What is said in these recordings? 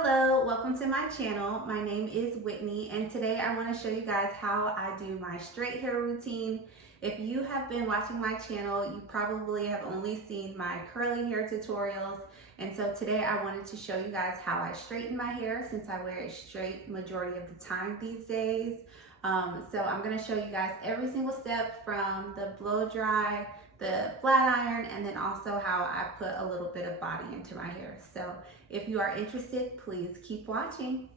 Hello, welcome to my channel. My name is Whitney and today I want to show you guys how I do my straight hair routine. If you have been watching my channel, you probably have only seen my curly hair tutorials, and so today I wanted to show you guys how I straighten my hair since I wear it straight majority of the time these days. So I'm going to show you guys every single step from the blow dry, the flat iron, and then also how I put a little bit of body into my hair. So if you are interested, please keep watching.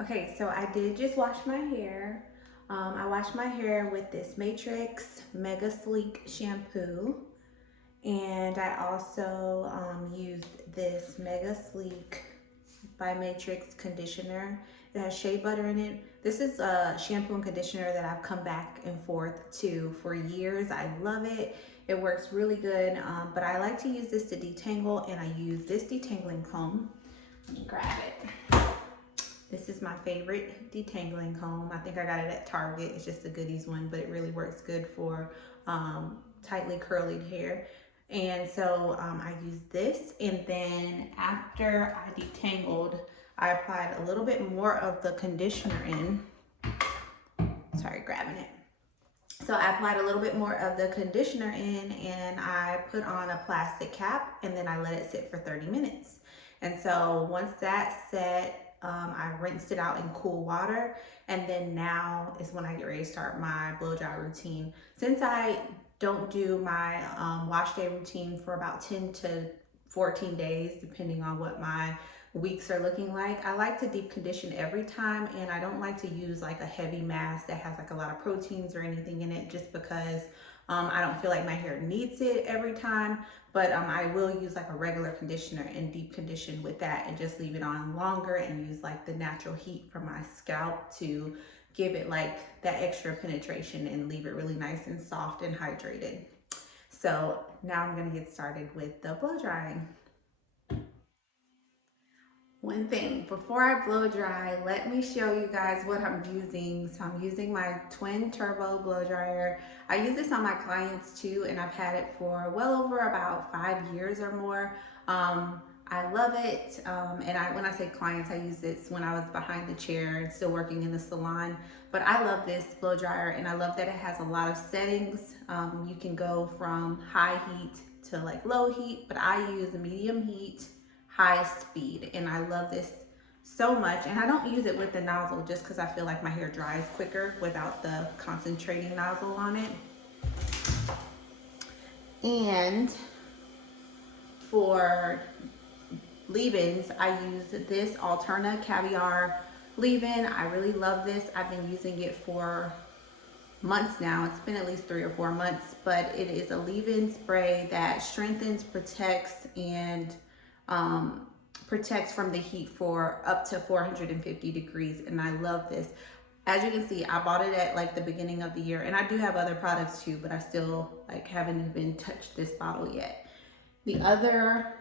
Okay, so I did just wash my hair. I washed my hair with this Matrix Mega Sleek shampoo. And I also used this Mega Sleek by Matrix conditioner. It has shea butter in it. This is a shampoo and conditioner that I've come back and forth to for years. I love it. It works really good, but I like to use this to detangle, and I use this detangling comb. Let me grab it. This is my favorite detangling comb. I think I got it at Target. It's just a goodies one, but it really works good for tightly curly hair. And so I use this, and then after I detangled, I applied a little bit more of the conditioner in. Sorry, grabbing it. So I applied a little bit more of the conditioner in, and I put on a plastic cap, and then I let it sit for 30 minutes. And so once that's set, I rinsed it out in cool water, and then now is when I get ready to start my blow dry routine. Since I don't do my wash day routine for about 10 to 14 days, depending on what my weeks are looking like, I like to deep condition every time, and I don't like to use like a heavy mask that has like a lot of proteins or anything in it, just because I don't feel like my hair needs it every time. But I will use like a regular conditioner and deep condition with that, and just leave it on longer and use like the natural heat from my scalp to give it like that extra penetration and leave it really nice and soft and hydrated. So now I'm gonna get started with the blow drying. One thing, before I blow dry, let me show you guys what I'm using. So I'm using my twin turbo blow dryer. I use this on my clients too, and I've had it for well over about 5 years or more. I love it, and when I say clients, I use this when I was behind the chair and still working in the salon. But I love this blow dryer, and I love that it has a lot of settings. You can go from high heat to like low heat, but I use medium heat, high speed, and I love this so much. And I don't use it with the nozzle just because I feel like my hair dries quicker without the concentrating nozzle on it. And for leave-ins, I use this Alterna Caviar leave-in. I really love this. I've been using it for months now. It's been at least 3 or 4 months, but it is a leave-in spray that strengthens, protects, and protects from the heat for up to 450 degrees, and I love this. As you can see, I bought it at like the beginning of the year, and I do have other products too, but I still like haven't even touched this bottle yet. The other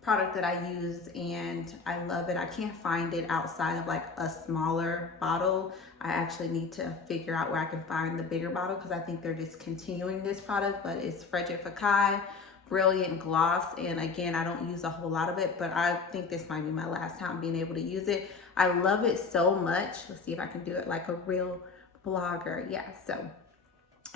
product that I use, and I love it, I can't find it outside of like a smaller bottle. I actually need to figure out where I can find the bigger bottle, because I think they're discontinuing this product, but it's Frederic Fekkai Brilliant Gloss. And again, I don't use a whole lot of it, but I think this might be my last time being able to use it. I love it so much. Let's see if I can do it like a real blogger. Yeah,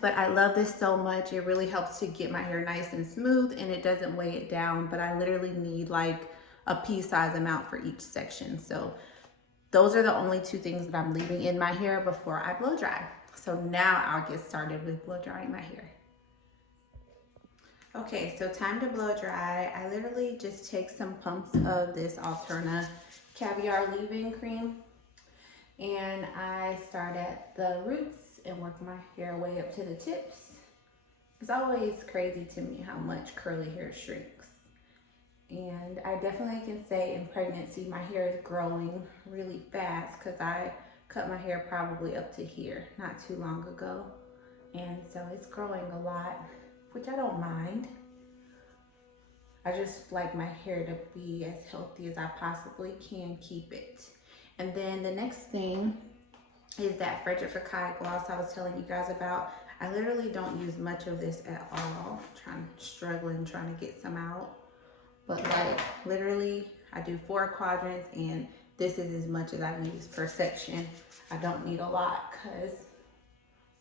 but I love this so much. It really helps to get my hair nice and smooth, and it doesn't weigh it down, but I literally need like a pea-size amount for each section. So those are the only 2 things that I'm leaving in my hair before I blow dry. So now I'll get started with blow drying my hair. Okay, so time to blow dry. I literally just take some pumps of this Alterna Caviar leave-in cream, and I start at the roots and work my hair way up to the tips. It's always crazy to me how much curly hair shrinks. And I definitely can say in pregnancy, my hair is growing really fast, because I cut my hair probably up to here not too long ago. And so it's growing a lot, which I don't mind. I just like my hair to be as healthy as I possibly can keep it. And then the next thing is that Frederic Fekkai gloss I was telling you guys about. I literally don't use much of this at all. Struggling trying to get some out. But like literally I do 4 quadrants and this is as much as I use per section. I don't need a lot because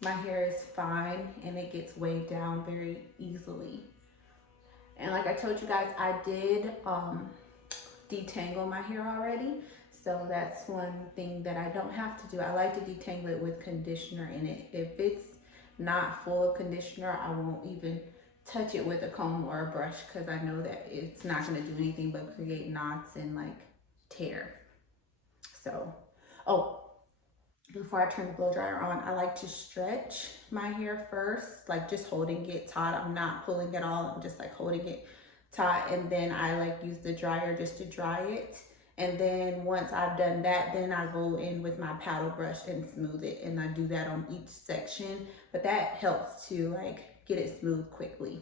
my hair is fine and it gets weighed down very easily. And like I told you guys, I did detangle my hair already. So that's one thing that I don't have to do. I like to detangle it with conditioner in it. If it's not full of conditioner, I won't even touch it with a comb or a brush because I know that it's not going to do anything but create knots and like tear. So, oh, before I turn the blow dryer on, I like to stretch my hair first, like just holding it taut. I'm not pulling it all, I'm just like holding it taut, and then I like use the dryer just to dry it. And then once I've done that, then I go in with my paddle brush and smooth it, and I do that on each section. But that helps to like get it smooth quickly.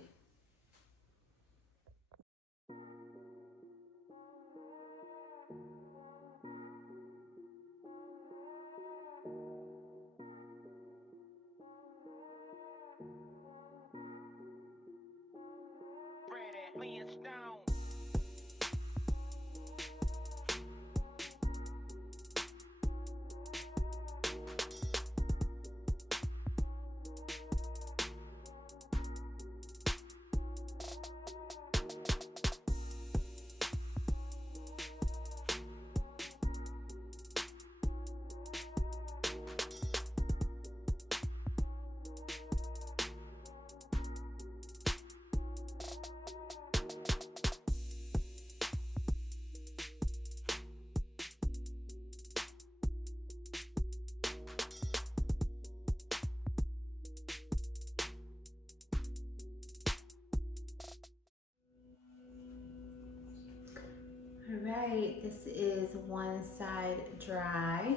All right, this is one side dry,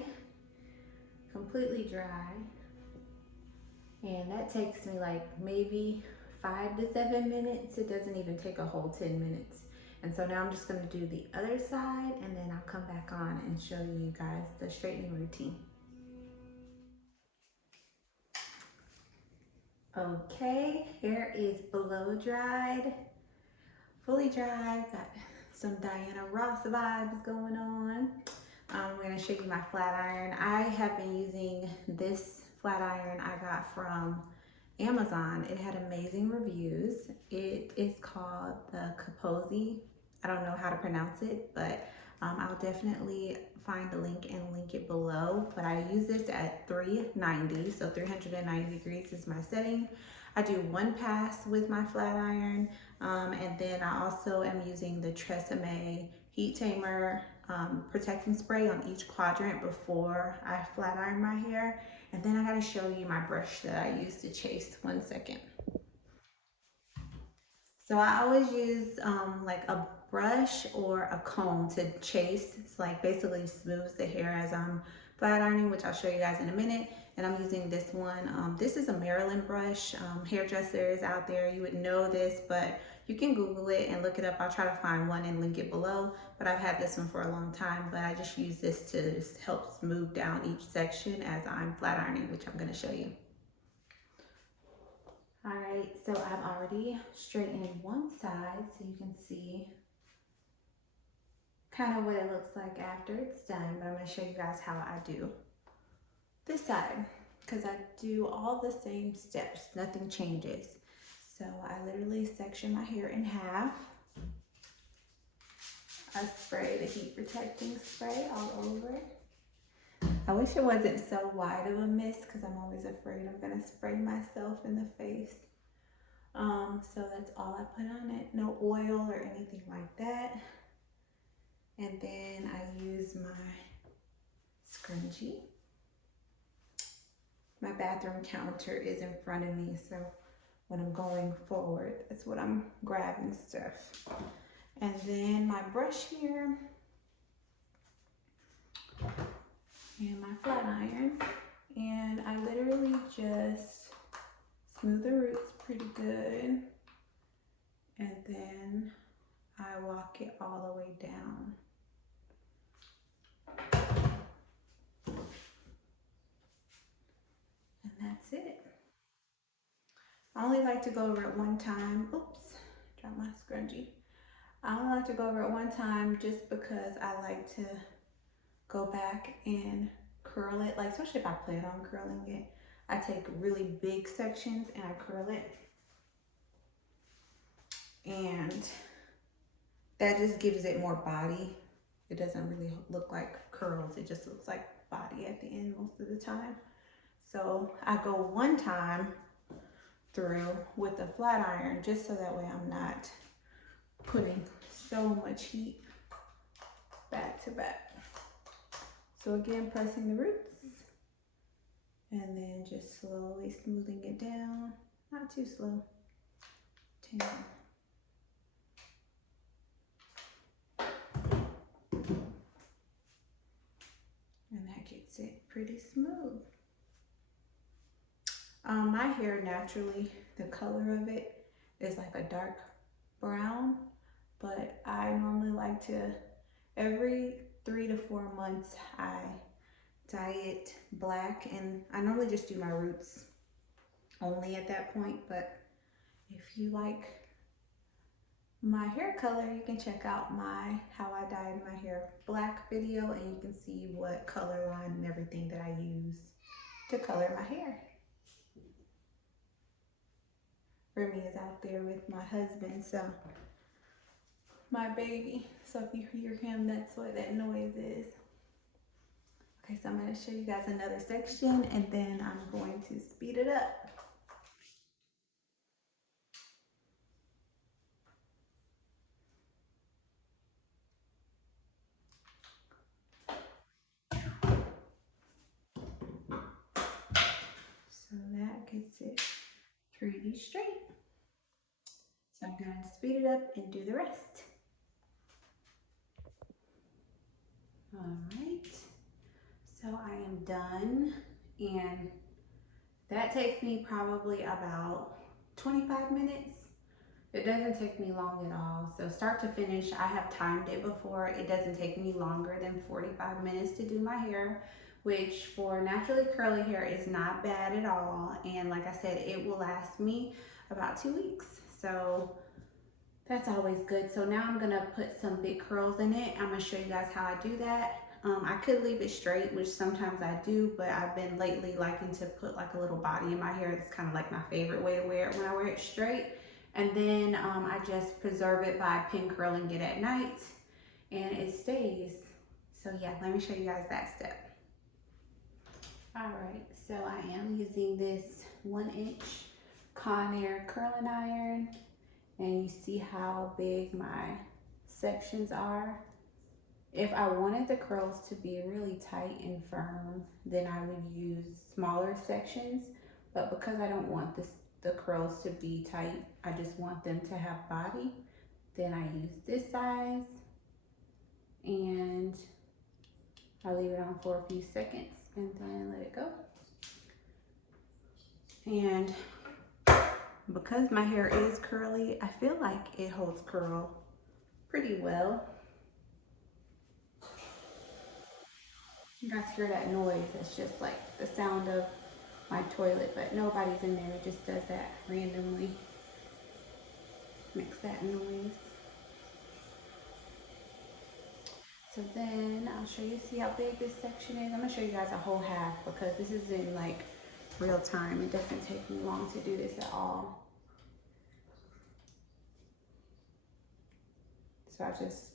completely dry. And that takes me like maybe 5 to 7 minutes. It doesn't even take a whole 10 minutes. And so now I'm just gonna do the other side and then I'll come back on and show you guys the straightening routine. Okay, hair is blow dried, fully dried, got some Diana Ross vibes going on. I'm gonna show you my flat iron. I have been using this flat iron I got from Amazon. It had amazing reviews. It is called the Kaposi. I don't know how to pronounce it, but I'll definitely find the link and link it below. But I use this at 390, so 390 degrees is my setting. I do 1 pass with my flat iron, and then I also am using the Tresemme heat tamer protecting spray on each quadrant before I flat iron my hair. And then I gotta show you my brush that I use to chase. 1 second. So I always use like a brush or a comb to chase. It's like basically smooths the hair as I'm flat ironing, which I'll show you guys in a minute. And I'm using this one. This is a Marilyn brush. Hairdressers out there, you would know this, but you can Google it and look it up. I'll try to find one and link it below. But I've had this one for a long time, but I just use this to just help smooth down each section as I'm flat ironing, which I'm gonna show you. All right, so I've already straightened one side so you can see kind of what it looks like after it's done, but I'm gonna show you guys how I do this side because I do all the same steps, nothing changes. So I literally section my hair in half. I spray the heat protecting spray all over it. I wish it wasn't so wide of a mist because I'm always afraid I'm gonna spray myself in the face. So that's all I put on it. No oil or anything like that. And then I use my scrunchie. My bathroom counter is in front of me, so when I'm going forward, that's what I'm grabbing stuff. And then my brush here and my flat iron, and I literally just smooth the roots pretty good, and then I walk it all the way down. And that's it. I only like to go over it one time. Oops, dropped my scrunchie. I only like to go over it one time just because I like to go back and curl it, like especially if I plan on curling it. I take really big sections and I curl it, and that just gives it more body. It doesn't really look like curls, it just looks like body at the end most of the time. So I go one time through with a flat iron just so that way I'm not putting so much heat back to back. So again, pressing the roots and then just slowly smoothing it down, not too slow. 10. And that gets it pretty smooth. My hair naturally, the color of it is like a dark brown, but I normally like to, every 3 to 4 months, I dye it black, and I normally just do my roots only at that point. But if you like my hair color, you can check out my how I dyed my hair black video, and you can see what color line and everything that I use to color my hair. Remy is out there with my husband, so my baby. So if you hear him, that's what that noise is. Okay, so I'm going to show you guys another section, and then I'm going to speed it up. So that gets it pretty straight. So I'm going to speed it up and do the rest. All right, so I am done, and that takes me probably about 25 minutes. It doesn't take me long at all. So start to finish, I have timed it before. It doesn't take me longer than 45 minutes to do my hair, which for naturally curly hair is not bad at all. And like I said, it will last me about 2 weeks. So that's always good. So now I'm gonna put some big curls in it. I'm gonna show you guys how I do that. I could leave it straight, which sometimes I do, but I've been lately liking to put like a little body in my hair. It's kind of like my favorite way to wear it when I wear it straight. And then I just preserve it by pin curling it at night, and it stays. So yeah, let me show you guys that step. All right, so I am using this 1-inch Conair curling iron, and you see how big my sections are. If I wanted the curls to be really tight and firm, then I would use smaller sections, but because I don't want the curls to be tight, I just want them to have body, then I use this size, and I leave it on for a few seconds and then let it go. And because my hair is curly, I feel like it holds curl pretty well. You guys hear that noise? It's just like the sound of my toilet, but nobody's in there. It just does that randomly. Makes that noise. So then I'll show you, see how big this section is. I'm gonna show you guys a whole half because this is in like real time. It doesn't take me long to do this at all. So I just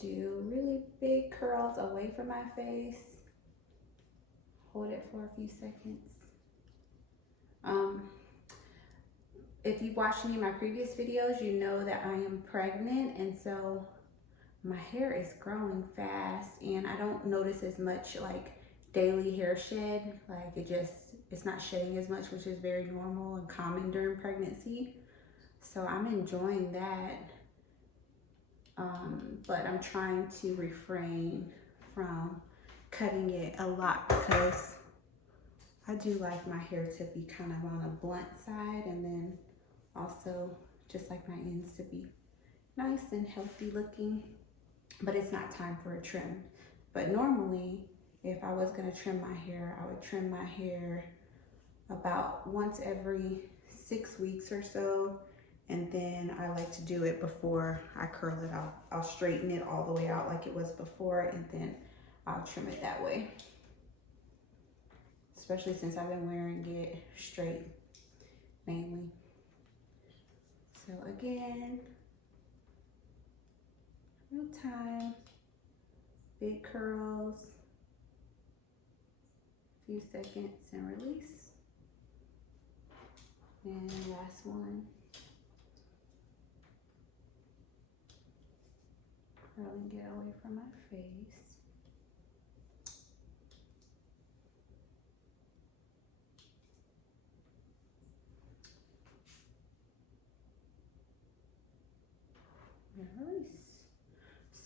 do really big curls away from my face. Hold it for a few seconds. If you've watched any of my previous videos, you know that I am pregnant, and so my hair is growing fast, and I don't notice as much like daily hair shed. Like it's not shedding as much, which is very normal and common during pregnancy. So I'm enjoying that. But I'm trying to refrain from cutting it a lot because I do like my hair to be kind of on a blunt side, and then also just like my ends to be nice and healthy looking. But it's not time for a trim. But normally, if I was gonna trim my hair, I would trim my hair about once every 6 weeks or so, and then I like to do it before I curl it out. I'll straighten it all the way out like it was before, and then I'll trim it that way. Especially since I've been wearing it straight mainly. So again, real time, big curls, few seconds and release. And last one. Curl and get away from my face. And release.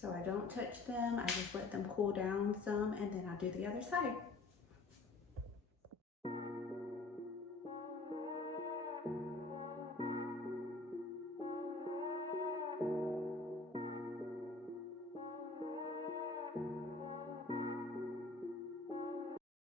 So I don't touch them, I just let them cool down some, and then I'll do the other side.